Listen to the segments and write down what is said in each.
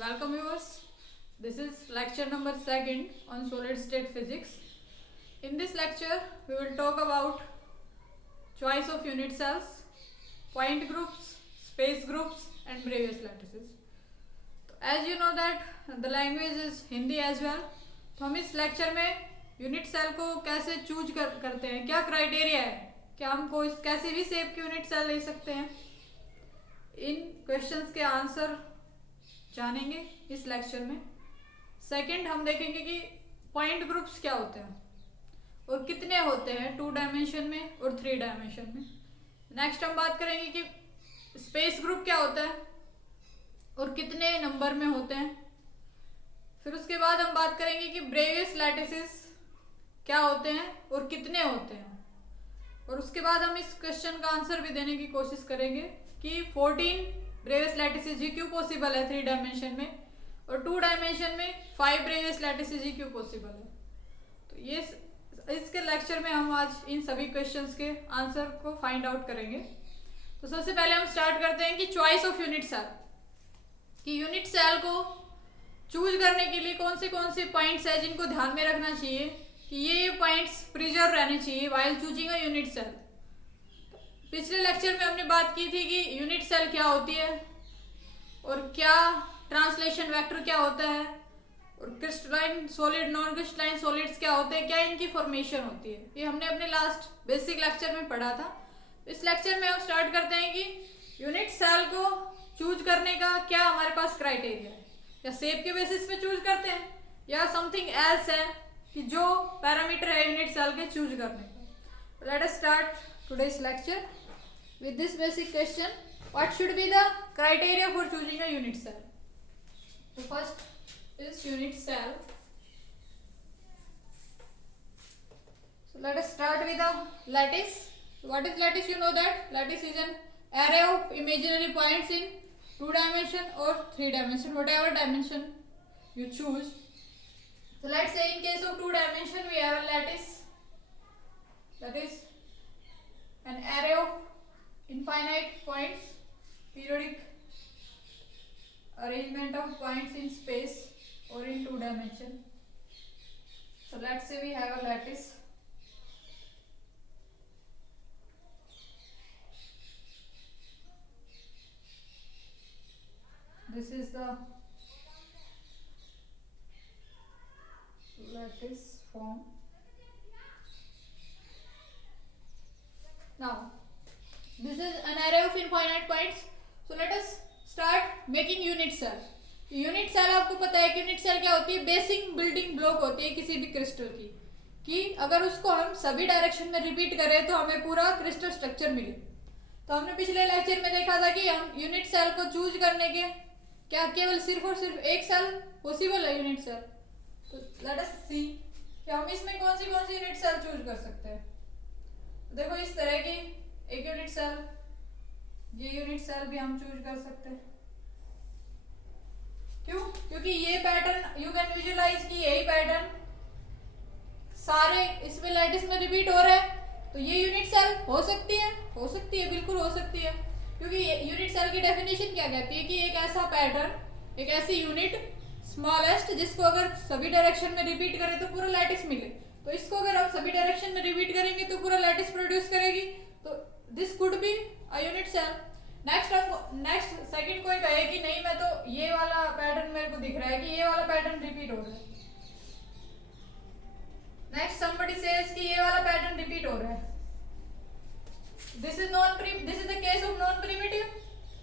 welcome viewers. This is lecture number 2 on solid state physics. In this lecture, we will talk about choice of unit cells, point groups, space groups and Bravais lattices. As you know that the language is Hindi as well. तो हम इस lecture में unit cell को कैसे choose करते हैं, क्या criteria है, क्या हमको कैसे भी शेप की यूनिट सेल ले सकते हैं, इन क्वेश्चंस के आंसर जानेंगे इस लेक्चर में. सेकंड हम देखेंगे कि पॉइंट ग्रुप्स क्या होते हैं और कितने होते हैं 2 डायमेंशन में और 3 डायमेंशन में. नेक्स्ट हम बात करेंगे कि स्पेस ग्रुप क्या होता है और कितने नंबर में होते हैं. फिर उसके बाद हम बात करेंगे कि ब्रेवियस लैटिसेस क्या होते हैं और कितने होते हैं. और उसके बाद हम इस क्वेश्चन का आंसर भी देने की कोशिश करेंगे कि 14 ब्रेवियस लैटिसेस ही क्यों पॉसिबल है 3 डायमेंशन में और 2 डायमेंशन में 5 ब्रेवियस लैटिसेस ही क्यों पॉसिबल है. तो ये इसके लेक्चर में हम आज इन सभी क्वेश्चंस के आंसर को फाइंड आउट करेंगे. तो सबसे पहले हम स्टार्ट करते हैं कि चॉइस ऑफ यूनिट सेल, कि यूनिट सेल को चूज करने के लिए कौन से पॉइंट्स है जिनको ध्यान में रखना चाहिए कि ये पॉइंट्स प्रिजर्व रहने चाहिए while choosing a unit cell. पिछले लेक्चर में हमने बात की थी कि यूनिट सेल क्या होती है और क्या ट्रांसलेशन वेक्टर क्या होता है और crystalline solid non crystalline solids क्या होते हैं, क्या इनकी फॉर्मेशन होती है. ये हमने अपने लास्ट बेसिक लेक्चर में पढ़ा था. इस लेक्चर में हम स्टार्ट करते हैं कि यूनिट सेल को चूज करने का क्या हमारे पास क्राइटेरिया है, या शेप के बेसिस पे चूज करते हैं या समथिंग एल्स है कि जो पैरामीटर है यूनिट सेल के चूज करने का. Let us start today's lecture with this basic question: what should be the criteria for choosing a unit cell? So first is unit cell. So let us start with the lattice. So what is lattice? You know that lattice is an array of imaginary points in 2 dimension or 3 dimension, whatever dimension you choose. So let's say in case of 2 dimension we have a lattice, that is an array of infinite points, periodic arrangement of points in space or in 2 dimension. So let's say we have a lattice. This is the lattice form. Now this is an array of infinite points. So let us start making unit cell. Unit cell आपको पता है कि unit cell क्या होती है, basic building block होती है किसी भी क्रिस्टल की, कि अगर उसको हम सभी डायरेक्शन में रिपीट करें तो हमें पूरा क्रिस्टल स्ट्रक्चर मिले. तो हमने पिछले लेक्चर में देखा था कि हम यूनिट सेल को चूज करने के क्या केवल सिर्फ और सिर्फ एक सेल पॉसिबल है यूनिट सेल. तो लेट अस सी कि हम इसमें कौन सी यूनिट सेल चूज कर सकते हैं. देखो इस तरह की एक यूनिट सेल, ये यूनिट सेल भी हम चूज कर सकते हैं. क्यों? क्योंकि ये पैटर्न यू कैन विजुअलाइज कि यही पैटर्न सारे इसमें लैटिस में रिपीट हो रहा है. तो ये यूनिट सेल हो सकती है, बिल्कुल हो सकती है. क्योंकि यूनिट सेल की डेफिनेशन क्या कहती है कि एक ऐसा पैटर्न, एक ऐसी यूनिट स्मॉलेस्ट जिसको अगर सभी डायरेक्शन में रिपीट करें तो पूरा लैटिस मिले. तो इसको अगर हम सभी डायरेक्शन में रिपीट करेंगे तो पूरा लैटिस प्रोड्यूस करेगी. तो this could be a unit cell. Next second कोई कहे कि नहीं, मैं तो ये वाला पैटर्न मेरे को दिख रहा है कि ये वाला पैटर्न रिपीट हो रहा है. नेक्स्ट समबडी सेज कि ये वाला पैटर्न रिपीट हो रहा है. This is the case of non primitive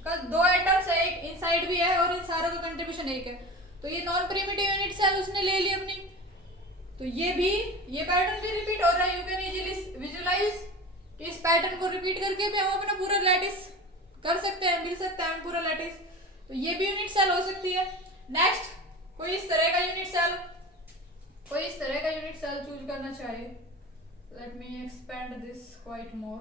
का 2 एटम्स है, एक इनसाइड भी है और इन सारों का कंट्रीब्यूशन एक है. तो ये नॉन प्रिमिटिव यूनिट सेल उसने ले ली अपनी. तो ये पैटर्न भी रिपीट हो रहा है. यू कैन इजीली विजुअलाइज कि इस पैटर्न को रिपीट करके भी हम अपना पूरा लैटिस कर सकते हैं, मिल सकता है पूरा लैटिस. तो ये भी यूनिट सेल हो सकती है. नेक्स्ट कोई इस तरह का यूनिट सेल चूज करना चाहे. Let me expand this quite more.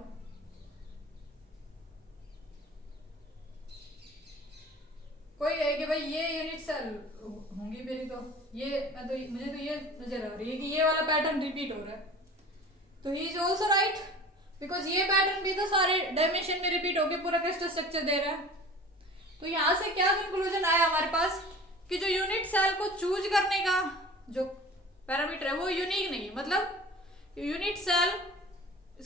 कोई है कि भाई ये यूनिट सेल होंगी मेरी, तो मुझे तो ये नजर आ रही है कि ये वाला पैटर्न रिपीट हो रहा है. तो he is also right, because ये पैटर्न भी तो सारे डायमेंशन में रिपीट होके पूरा क्रिस्टल स्ट्रक्चर दे रहा है. तो यहाँ से क्या कंक्लूजन आया हमारे पास कि जो यूनिट सेल को चूज करने का जो पैरामीटर है वो यूनिक नहीं है, मतलब यूनिट सेल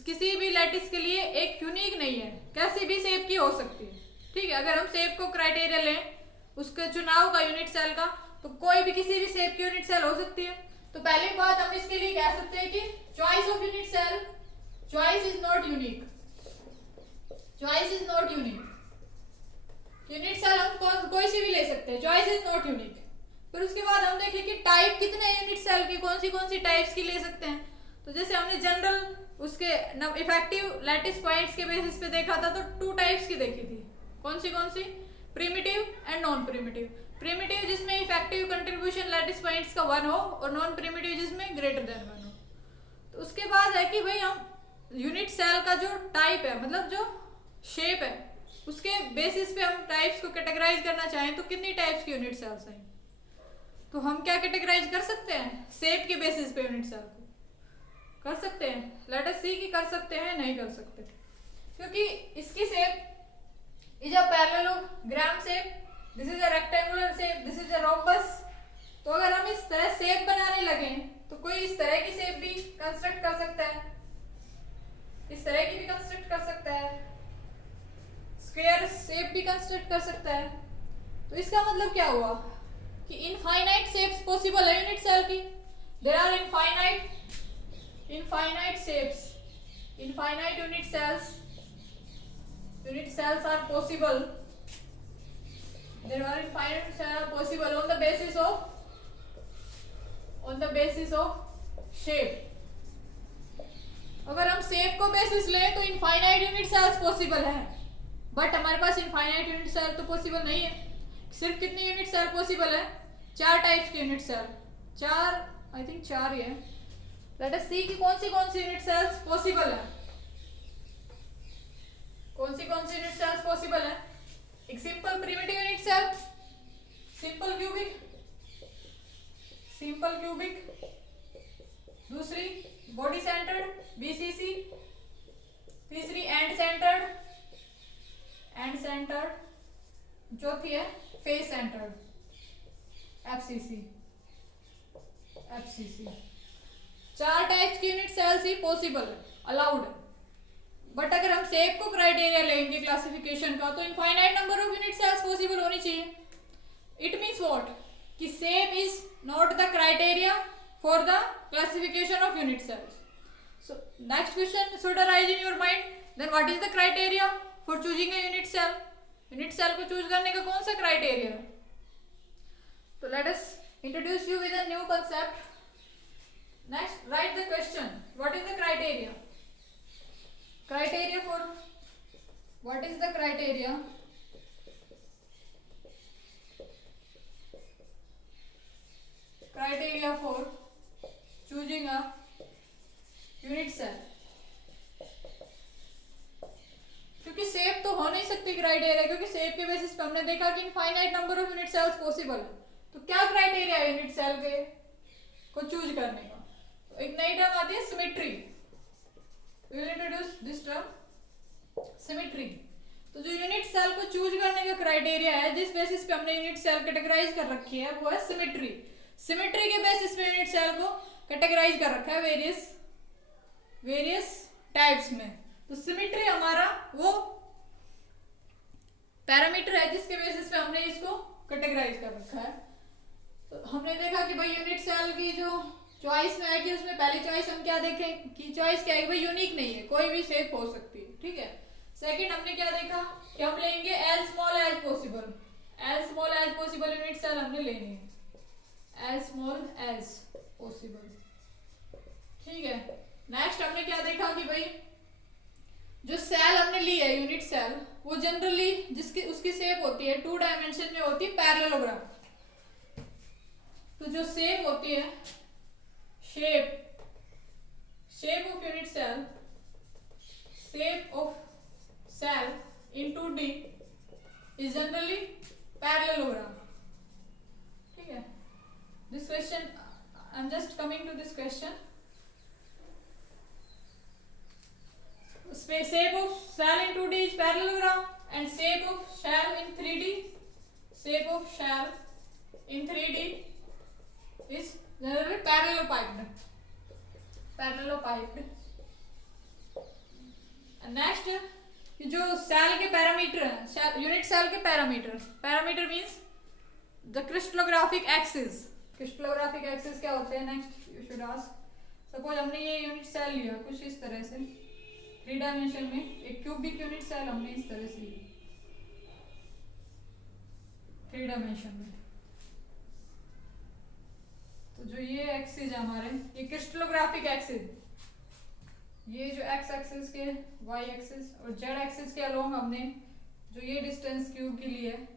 किसी भी लैटिस के लिए एक यूनिक नहीं है, कैसी भी शेप की हो सकती है। ठीक है, अगर हम शेप को क्राइटेरिया लें उसके चुनाव का यूनिट सेल का, तो कोई भी किसी भी शेप की यूनिट सेल हो सकती है। तो पहली बात हम इसके लिए कह सकते हैं कि choice of unit cell, choice is not unique, choice is not unique. Unit cell हम कोई सी भी ले सकते हैं, चॉइस इज नॉट यूनिक। फिर उसके बाद हम देखें कि टाइप कितने हैं यूनिट सेल की, कौन सी टाइप्स की ले सकते हैं। तो जैसे हमने जनरल उसके इफेक्टिव लैटिस पॉइंट्स के बेसिस पे देखा था, तो 2 टाइप्स की देखी थी। कौन सी primitive and non primitive. Primitive जिसमें इफेक्टिव कंट्रीब्यूशन लैटिस पॉइंट्स का 1 हो, और नॉन प्रिमिटिव जिसमें ग्रेटर देन 1 हो। तो उसके बाद है कि भाई हम यूनिट सेल का जो टाइप है, मतलब जो शेप है, उसके बेसिस पे हम टाइप्स को कैटेगराइज करना चाहें तो कितनी टाइप्स की यूनिट सेल्स हैं, तो हम क्या कैटेगराइज कर सकते हैं शेप के बेसिस पे यूनिट सेल को कर सकते हैं। लेट अस सी कि कर सकते हैं, नहीं कर सकते, क्योंकि इसकी shape is a parallelogram shape, this is a rectangular shape, this is a rhombus. तो अगर हम इस तरह शेप बनाने लगे तो कोई इस तरह की शेप भी कंस्ट्रक्ट कर सकता है, इस तरह की भी कंस्ट्रक्ट कर सकता है, स्क्वायर शेप भी कंस्ट्रक्ट कर सकता है। तो इसका मतलब क्या हुआ कि इनफाइनाइट शेप्स पॉसिबल है यूनिट सेल की। There are infinite shapes, infinite unit cells are possible, there are infinite cells are possible on the basis of shape। अगर हम शेप को बेसिस लें तो इनफाइनाइट यूनिट सेल्स पॉसिबल है, but हमारे पास infinite unit cell तो possible नहीं है। सिर्फ कितने यूनिट सेल पॉसिबल है, 4 टाइप्स के यूनिट सेल, 4 आई थिंक 4 ही है। लेट अस सी कि कौन सी यूनिट सेल्स पॉसिबल है, कौन सी यूनिट सेल्स पॉसिबल है। एक simple primitive unit cell, simple cubic, दूसरी बॉडी सेंटर्ड BCC, तीसरी एंड सेंटर्ड, चौथी है फेस सेंटर्ड FCC। 4 टाइप्स की यूनिट सेल्स ही पॉसिबल है, अलाउड है। बट अगर हम शेप को क्राइटेरिया लेंगे क्लासिफिकेशन का, तो infinite number of unit cells possible होनी चाहिए। इट मीन्स व्हाट कि shape is not the criteria for the classification of unit cells. So next question should arise in your mind, then what is the criteria for choosing a unit cell. Unit cell को choose करने का कौन सा criteria है। तो let us introduce you with a new concept. Next write the question, what is the criteria for what is the criteria for choosing a unit cell। क्योंकि shape तो हो नहीं सकती क्राइटेरिया, क्योंकि शेप के बेसिस पे हमने देखा कि infinite number of unit cells possible है। तो क्या क्राइटेरिया है यूनिट सेल के को चूज करने का। तो एक नई टर्म आती है symmetry, we will introduce this term symmetry. तो जो यूनिट सेल को चूज करने का क्राइटेरिया है, जिस बेसिस पे हमने यूनिट सेल कैटेगराइज कर रखी है, वो है सिमेट्री। सिमेट्री के बेसिस पे यूनिट सेल को कैटेगराइज कर रखा है वेरियस टाइप्स में। तो सिमेट्री हमारा वो पैरामीटर है जिसके बेसिस पे हमने इसको कैटेगराइज कर रखा है। तो हमने देखा कि भाई यूनिट सेल की जो चॉइस में है कि उसमें पहली चॉइस हम क्या देखें कि चॉइस क्या है, भाई यूनिक नहीं है, कोई भी शेप हो सकती है। ठीक है, सेकंड हमने क्या देखा कि हम लेंगे as small as possible unit cell हमने लेनी है, एज स्मॉल एज पॉसिबल। ठीक है, नेक्स्ट हमने क्या देखा कि भाई जो सेल हमने ली है यूनिट सेल, वो जनरली जिसकी उसकी शेप होती है 2 डायमेंशन में होती है पैरेललोग्राम। तो जो शेप होती है shape of unit cell, shape of cell in 2D is generally parallelogram। ठीक है, this question I'm just coming to this question। shape of cell in 2D is parallelogram and shape of shell in 3D, shape of shell in 3D is generally parallelopiped. Next जो cell के parameter है, unit cell के parameter means the crystallographic axis क्या होते हैं? Next you should ask, suppose हमने ये unit cell लिया कुछ इस तरह से 3 डायमेंशन में, एक क्यूबिक यूनिट सेल हमने इस तरह से लिया 3 डायमेंशन में। तो जो ये एक्सिस है हमारे, ये क्रिस्टलोग्राफिक एक्सिस, ये जो एक्स एक्सिस के, वाई एक्सिस और जेड एक्सिस के अलोंग हमने जो ये डिस्टेंस क्यूब की ली है,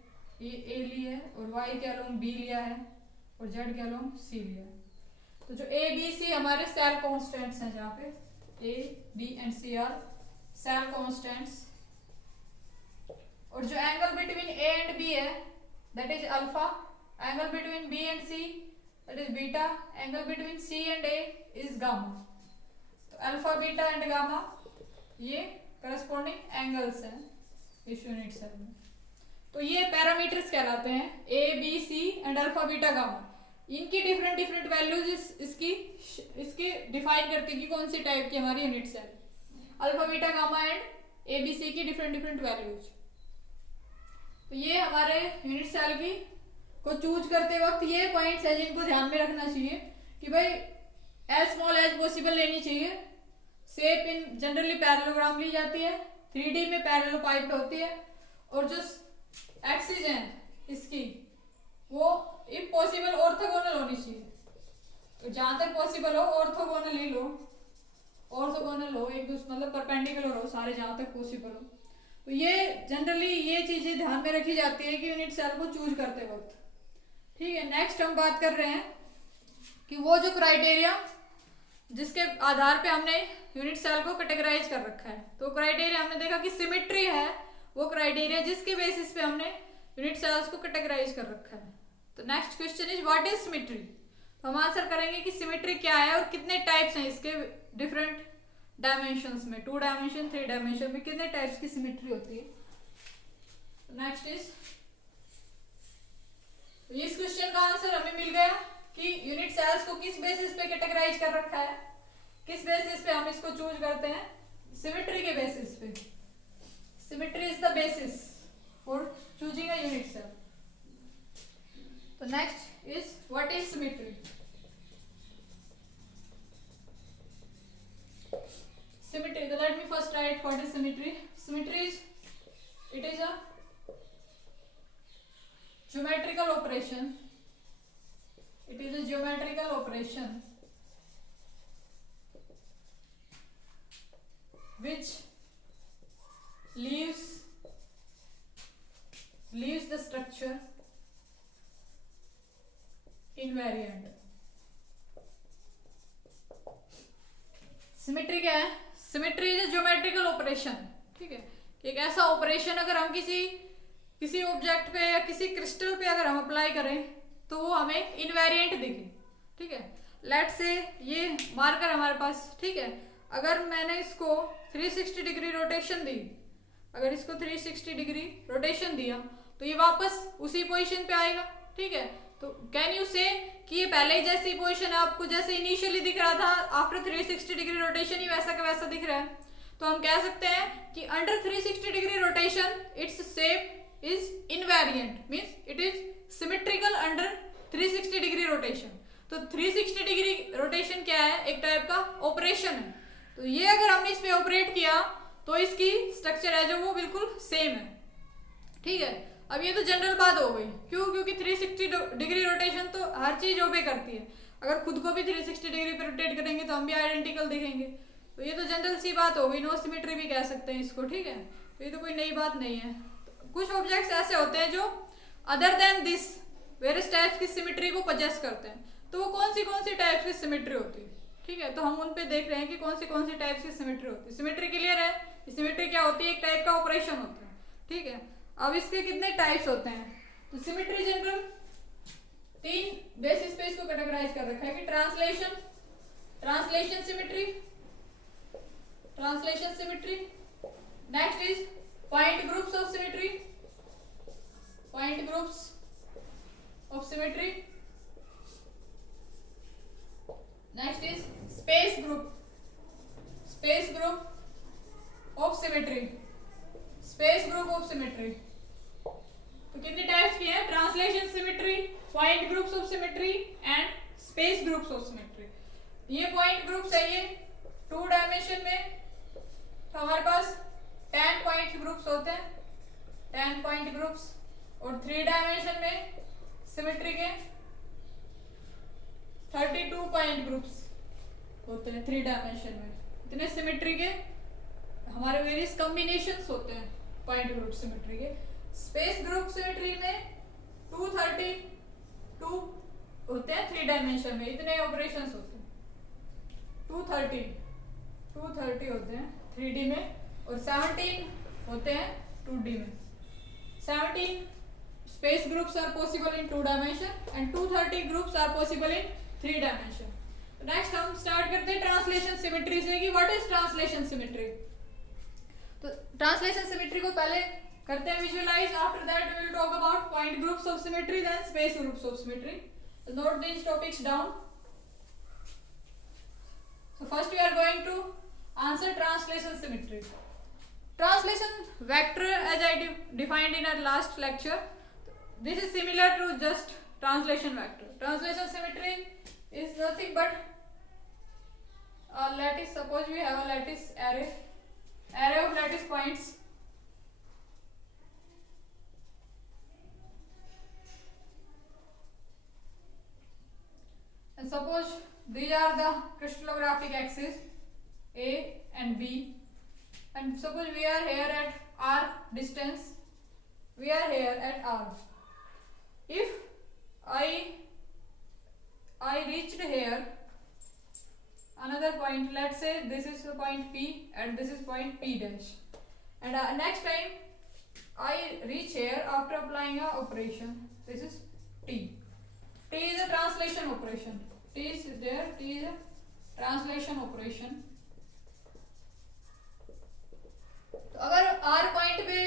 ये ए ली है, और वाई के अलोंग बी लिया है, और जेड के अलोंग सी लिया है। तो जो ए बी सी हमारे सेल कॉन्स्टेंट्स हैं, जहाँ पे A B and C are cell constants, और जो angle between A and B है that is alpha, angle between B and C that is beta, angle between C and A is gamma. तो alpha beta and gamma ये corresponding angles हैं इस unit cell में। तो ये parameters कहलाते हैं, A B C and alpha beta gamma. इनकी डिफरेंट वैल्यूज इसकी डिफाइन करती है कि कौन सी टाइप की हमारी unit cell. Alpha beta gamma and A B C की डिफरेंट वैल्यूज। तो ये हमारे यूनिट सेल की को चूज करते वक्त ये पॉइंट्स है जिनको ध्यान में रखना चाहिए कि भाई एज स्मॉल एज पॉसिबल लेनी चाहिए। शेप इन जनरली पैरेललोग्राम ली जाती है, 3D में पैरेललोपाइप्ड होती है, और जो एक्सिस हैं इसकी वो इफ पॉसिबल ऑर्थोगोनल होनी चाहिए। तो जहां तक पॉसिबल हो ऑर्थोगोनल ही लो, ऑर्थोगोनल हो, एक दूसरे मतलब परपेंडिकुलर हो सारे, जहां तक पॉसिबल हो। तो ये जनरली ये चीजें ध्यान में रखी जाती है कि यूनिट सेल को चूज करते वक्त। ठीक है, नेक्स्ट हम बात कर रहे हैं कि वो जो क्राइटेरिया जिसके आधार पे हमने यूनिट सेल को कैटेगराइज कर रखा है। तो क्राइटेरिया हमने देखा कि सिमेट्री है वो क्राइटेरिया जिसके बेसिस पे हमने यूनिट सेल्स को कैटेगराइज कर रखा है। तो next question is what is symmetry. तो हम आंसर करेंगे कि सिमेट्री क्या है और कितने टाइप्स हैं इसके डिफरेंट डायमेंशंस में, 2 डायमेंशन 3 डायमेंशन में कितने टाइप्स की सिमेट्री होती है। नेक्स्ट इज, इस क्वेश्चन का आंसर हमें मिल गया कि यूनिट सेल्स को किस बेसिस पे कैटेगराइज कर रखा है, किस बेसिस पे हम इसको चूज करते हैं, सिमेट्री के बेसिस पे। Symmetry is the basis for choosing a unit cell. तो next is what is symmetry. Symmetry. So let me first write what is symmetry. Symmetry is, it is a geometrical operation. It is a geometrical operation which leaves the structure invariant. Symmetry क्या है? Symmetry is geometrical operation. ठीक है, एक ऐसा operation अगर हम किसी object पे या किसी क्रिस्टल पे अगर हम अप्लाई करें तो वो हमें इनवेरिएंट दिखे। ठीक है, लेट से ये मार्कर हमारे पास, ठीक है, अगर मैंने इसको 360 डिग्री रोटेशन दी, अगर इसको 360 डिग्री रोटेशन दिया तो ये वापस उसी पोजीशन पे आएगा। ठीक है, तो कैन यू से कि ये पहले ही जैसी पोजीशन है, आपको जैसे इनिशियली दिख रहा था आफ्टर 360 डिग्री रोटेशन ही वैसा का वैसा दिख रहा है। तो हम कह सकते हैं कि under 360 degree rotation its shape is invariant, means it is symmetrical under 360 degree rotation. तो 360 डिग्री रोटेशन क्या है? एक टाइप का ऑपरेशन है। तो ये अगर हमने इस पे ऑपरेट किया तो इसकी स्ट्रक्चर है जो वो बिल्कुल सेम है। ठीक है, अब ये तो जनरल बात हो गई, क्यों? क्योंकि 360 डिग्री रोटेशन तो हर चीज ओबे करती है। अगर खुद को भी 360 डिग्री पे रोटेट करेंगे तो हम भी आइडेंटिकल दिखेंगे। तो ये तो जनरल सी बात हो गई, नो सिमेट्री भी कह सकते हैं इसको। ठीक है, तो ये तो कोई नई बात नहीं है। तो कुछ ऑब्जेक्ट्स ऐसे होते हैं जो other than this various types की सिमेट्री को पजेस करते हैं। तो वो कौन सी टाइप्स की सिमेट्री होती है? ठीक है, तो हम उन पे देख रहे हैं कि कौन सी टाइप्स की सिमेट्री होती है। सिमेट्री क्लियर है? सिमेट्री क्या होती है? एक टाइप का ऑपरेशन होता है। ठीक है, अब इसके कितने टाइप्स होते हैं? तो सिमेट्री जनरल 3 बेसिस पे इसको कैटेगराइज कर रखा है कि translation symmetry, next is point groups of symmetry, of symmetry. Next is space group of symmetry. Space group of symmetry. तो कितने टाइप्स की है? Translation symmetry, point groups of symmetry and space groups of symmetry. ये point groups है, ये 2 dimension में तो हमारे पास 10 पॉइंट ग्रुप्स होते हैं, 10 पॉइंट ग्रुप्स. और 3 डायमेंशन में सिमेट्री के 32 पॉइंट ग्रुप्स होते हैं 3 डायमेंशन में. इतने सिमेट्री के हमारे वेरियस कॉम्बिनेशंस होते हैं पॉइंट ग्रुप सिमेट्री के. स्पेस ग्रुप सिमेट्री में 232 होते हैं 3 डायमेंशन में. इतने ऑपरेशंस होते हैं. 230 होते हैं 3D में और 17 होते हैं 2D में. 17 space groups are possible in 2 dimension and 230 groups are possible in 3 dimension. Next हम स्टार्ट करते हैं ट्रांसलेशन सिमेट्री से कि व्हाट इज ट्रांसलेशन सिमेट्री. तो ट्रांसलेशन सिमेट्री को पहले करते हैं visualise. After that we will talk about point groups of symmetry, then space groups of symmetry. Note these topics down. So first we are going to answer translation symmetry. Translation vector as I defined in our last lecture. This is similar to just translation vector. Translation symmetry is nothing but a lattice. Suppose we have a lattice array of lattice points. And suppose these are the crystallographic axes A and B, and suppose we are here at R distance, we are here at R. If I reached here another point, let's say this is the point P and this is point P dash, and next time I reach here after applying a operation, this is T. T is a translation operation. T is there. T is a translation operation. तो अगर R point पे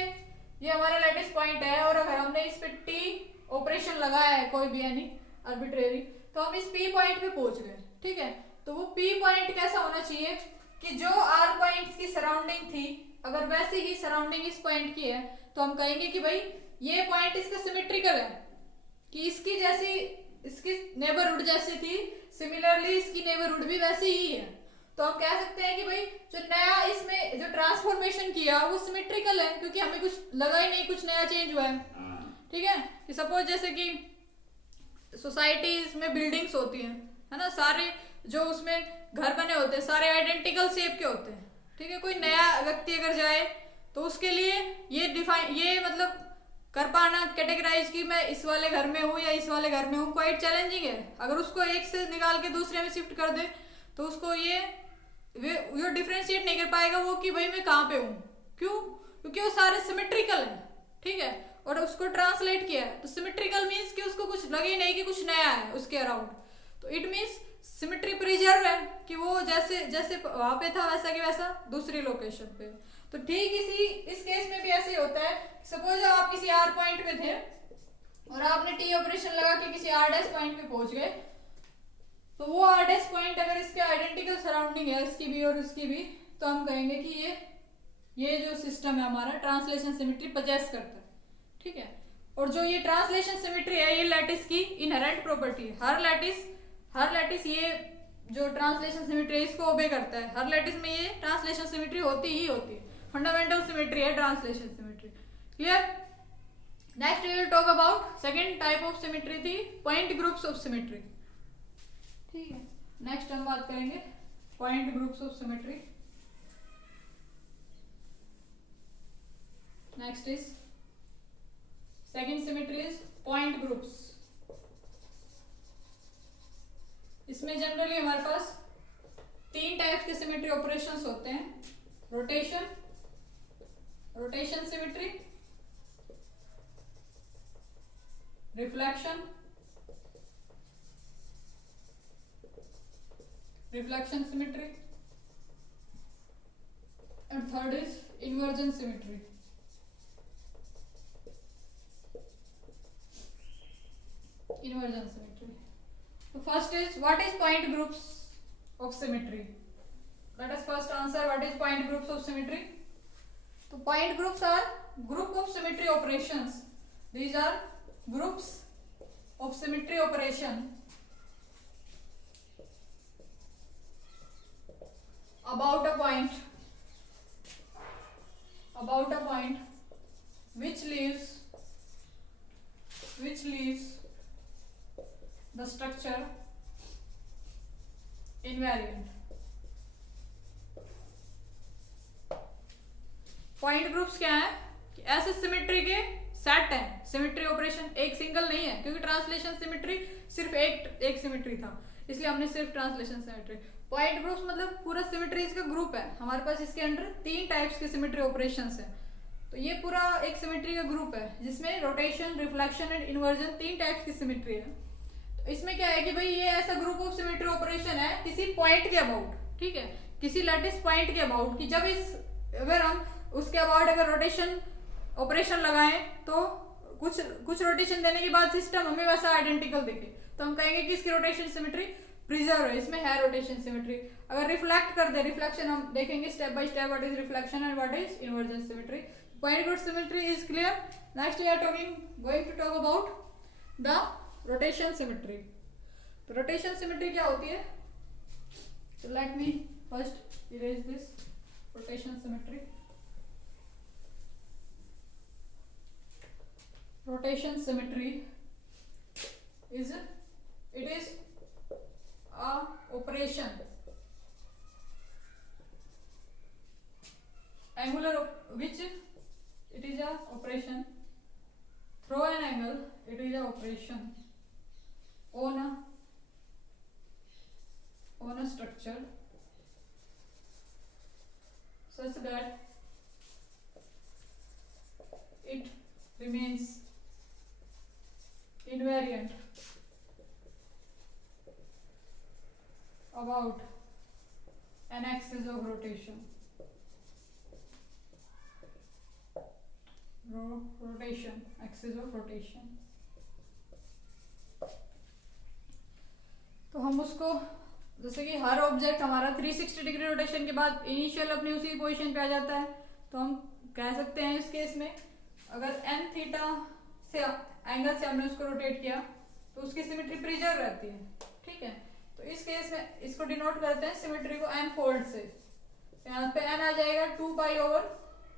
ये हमारा lettuce point है और अगर हमने इस पे T ऑपरेशन लगाया है कोई भी यानी आर्बिट्रेरी, तो हम इस P पॉइंट पे पहुंच गए. ठीक है. तो वो P पॉइंट कैसा होना चाहिए कि जो R पॉइंट्स की सराउंडिंग थी अगर वैसी ही सराउंडिंग इस पॉइंट की है तो हम कहेंगे कि भाई ये पॉइंट इसका सिमेट्रिकल है, कि इसकी जैसी इसकी नेबरहुड जैसी थी, सिमिलरली इसकी नेबरहुड भी वैसी ही है. तो हम कह सकते हैं कि भाई जो नया इसमें जो ट्रांसफॉर्मेशन किया वो सिमेट्रिकल है, क्योंकि हमें कुछ लगा ही नहीं, कुछ नया चेंज हुआ है. ठीक है. कि सपोज जैसे कि सोसाइटीज में बिल्डिंग्स होती हैं, है ना, सारे जो उसमें घर बने होते हैं सारे आइडेंटिकल शेप के होते हैं. ठीक है. कोई नया व्यक्ति अगर जाए तो उसके लिए ये मतलब कर पाना कैटेगराइज कि मैं इस वाले घर में हूँ या इस वाले घर में हूँ क्वाइट चैलेंजिंग है. अगर उसको एक से निकाल के दूसरे में शिफ्ट कर दे तो उसको ये डिफरेंशिएट नहीं कर पाएगा वो कि भाई मैं कहाँ पे हूँ. क्यों? क्योंकि वो सारे सिमेट्रिकल हैं. ठीक है. और उसको ट्रांसलेट किया है तो सिमेट्रिकल मीन्स कि उसको कुछ लगे नहीं कि कुछ नया है उसके अराउंड. तो इट मीन्स सिमेट्री प्रिजर्व है कि वो जैसे जैसे वहां पे था वैसा कि वैसा दूसरी लोकेशन पे. तो ठीक इस केस में भी ऐसे ही होता है. सपोज आप किसी R पॉइंट पे थे और आपने T ऑपरेशन लगा के किसी R डैश पॉइंट पे पहुंच गए, तो वो R डैश पॉइंट अगर इसके आइडेंटिकल सराउंडिंग है इसकी भी और उसकी भी, तो हम कहेंगे कि ये जो सिस्टम है हमारा ट्रांसलेशन सिमेट्री पजेस करता है. ठीक है. और जो ये ट्रांसलेशन सिमेट्री है ये लैटिस की इनहेरेंट प्रॉपर्टी है. हर लैटिस ये जो ट्रांसलेशन सिमेट्री है इसको ओबे करता है. हर लैटिस में ये ट्रांसलेशन सिमेट्री होती ही होती है. फंडामेंटल सिमेट्री है translation symmetry. Clear. Next we will talk about second type of symmetry थी पॉइंट ग्रुप्स ऑफ सिमेट्री. ठीक है. नेक्स्ट हम बात करेंगे point groups of symmetry. Next is second symmetry is point groups. इसमें जनरली हमारे पास 3 टाइप्स के सिमेट्री ऑपरेशंस होते हैं. Rotation symmetry, reflection symmetry, and third is inversion symmetry. inversion symmetry. So first is, what is point groups of symmetry? Let us first answer what is point groups of symmetry. So point groups are group of symmetry operations. These are groups of symmetry operation about a point which leaves the structure invariant. Point groups क्या है? ऐसे symmetry के set है. Symmetry operation एक single नहीं है, क्योंकि translation symmetry सिर्फ एक सिमेट्री था, इसलिए हमने सिर्फ ट्रांसलेशन सिमेट्री. पॉइंट ग्रुप्स मतलब पूरा सिमेट्रीज का ग्रुप है हमारे पास. इसके अंडर 3 टाइप्स के सिमेट्री ऑपरेशंस हैं. तो ये पूरा एक सिमेट्री का ग्रुप है जिसमें rotation, reflection and inversion 3 types की सिमेट्री है. तो इसमें क्या है कि भाई ये ऐसा ग्रुप ऑफ सिमेट्री ऑपरेशन है किसी पॉइंट के अबाउट. ठीक है, किसी लैटिस पॉइंट के अबाउट, कि जब अगर हम उसके अबाउट अगर रोटेशन ऑपरेशन लगाएं तो कुछ रोटेशन देने के बाद सिस्टम हमें वैसा आइडेंटिकल दिखे, तो हम कहेंगे कि इसकी रोटेशन सिमेट्री प्रिजर्व है, इसमें है रोटेशन सिमेट्री. अगर रिफ्लेक्ट कर दे, रिफ्लेक्शन हम देखेंगे step by step what is reflection and what is inversion symmetry. Point group symmetry is clear. Next we are going to talk about the rotation symmetry. तो rotation symmetry क्या होती है? So let me first erase this rotation symmetry. Rotation symmetry is a operation angular which it is a operation through an angle. It is a operation on a structure such that it remains invariant about an axis of rotation. Axis of rotation. तो हम उसको, जैसे कि हर object हमारा 360 degree rotation के बाद initial अपनी उसी पोजीशन पे आ जाता है, तो हम कह सकते हैं इस केस में अगर n थीटा से एंगल से हमने उसको रोटेट किया तो उसकी सिमेट्री प्रिजर्व रहती है. ठीक है, तो इस केस में इसको डिनोट करते हैं सिमेट्री को n फोल्ड से. यहाँ पे n आ जाएगा 2 पाई ओवर